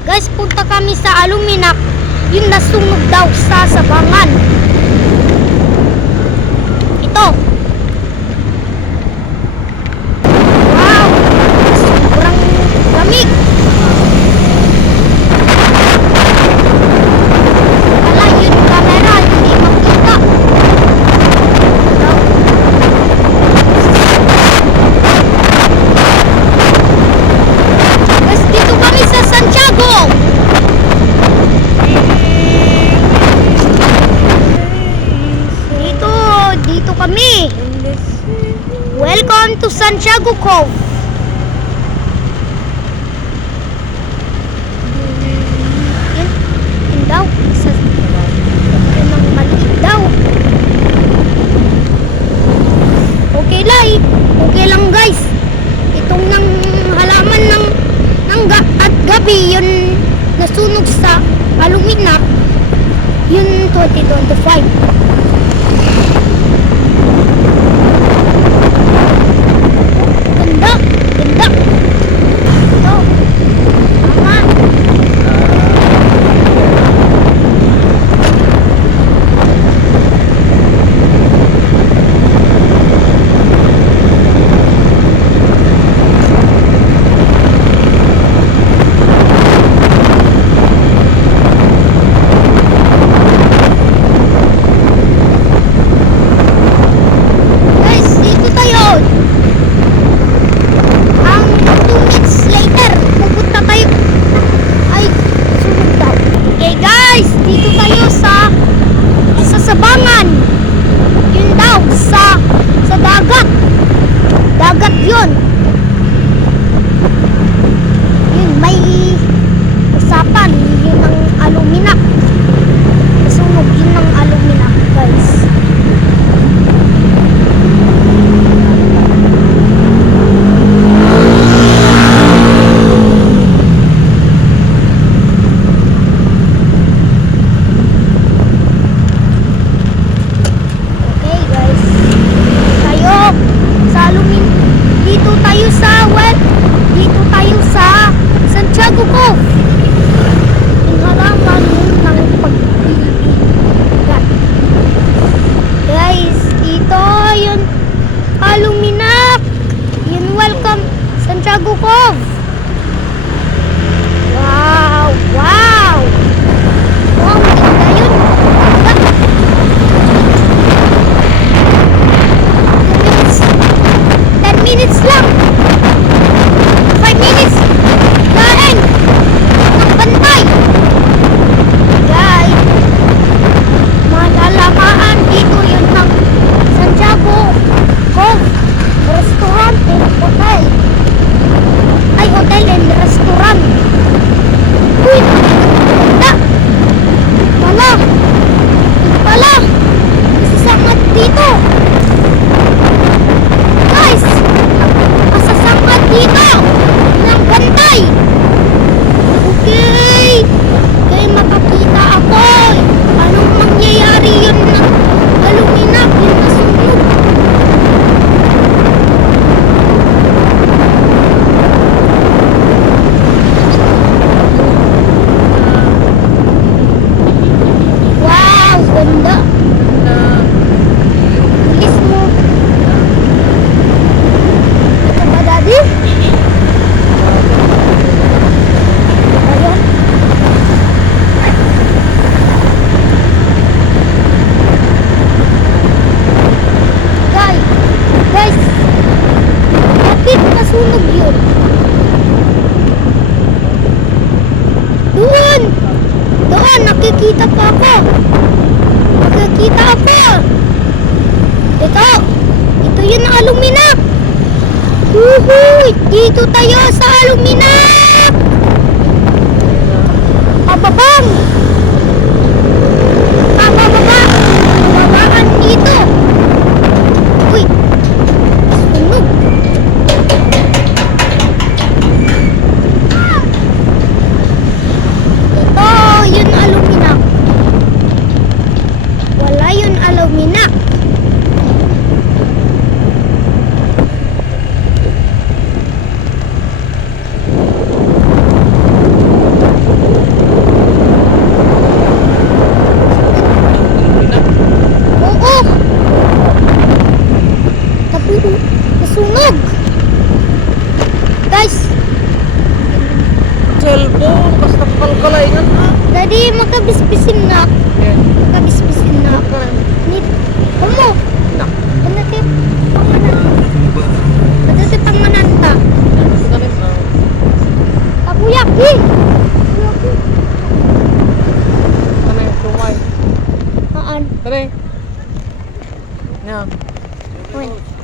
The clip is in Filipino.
Guys, punta kami sa Aluminac. Yung nasunog daw sa Sabangan. Ito. Wow! Sobrang lamig. Wala yung camera, hindi makita. Guys, dito kami sa Santiago. Dito kami. Welcome to Santiago Cove. Yun daw. Yun ang maliit daw. Okay lang guys. Itong nang halaman ng at gabi yun nasunog sa Aluminac. Yun 2025. Ganda. Ito. Tama. Guys, dito tayo. Ang 2 minutes later, pupunta tayo. Ay, sunog daw. Okay guys, dito tayo sa Sabangan. Yun daw, sa dagat. Dagat yun. Yun, may usapan. Yun ang Aluminac. Sunog yun ang Aluminac guys. Okay guys, dito tayo sa Santiago Cove. Yung halaman ng pag-ibigan. Guys, dito yung Aluminac. Yun, welcome Santiago Cove. Wow, maganda yun. 10 minutes lang. 5 minutes. Lain. Ang bantay. Guys, malalamaan dito yun ng Santiago Cove. Restaurant and hotel. Ay, hotel and restaurant. Uy, ganda. Pala. Sasangad dito. Guys, masasangad dito ng bantay. Okay, makakita ako. Anong mangyayari yun ng Aluminac yung nasunog? Wow, ganda. Bilis mo. Ito ba, Daddy? Ayan. Guys, bakit nasunog yun? Doon, nakikita pa ako. Ito yun ang Aluminac. Dito tayo sa Aluminac. Pababang. Babaan dito. Uy, sunog. Ito yun Aluminac. Wala yun Aluminac. kalkalaingan ha. Daddy, magkabisbisin na. Yan. Magkabisbisin na. Nit. Kamu. Nak. Kanatip. Panganan. Kanatip panganan ta. Takuyaki. Takuyaki. Ano yung sumay? Haan. Tari. Yan. Wen.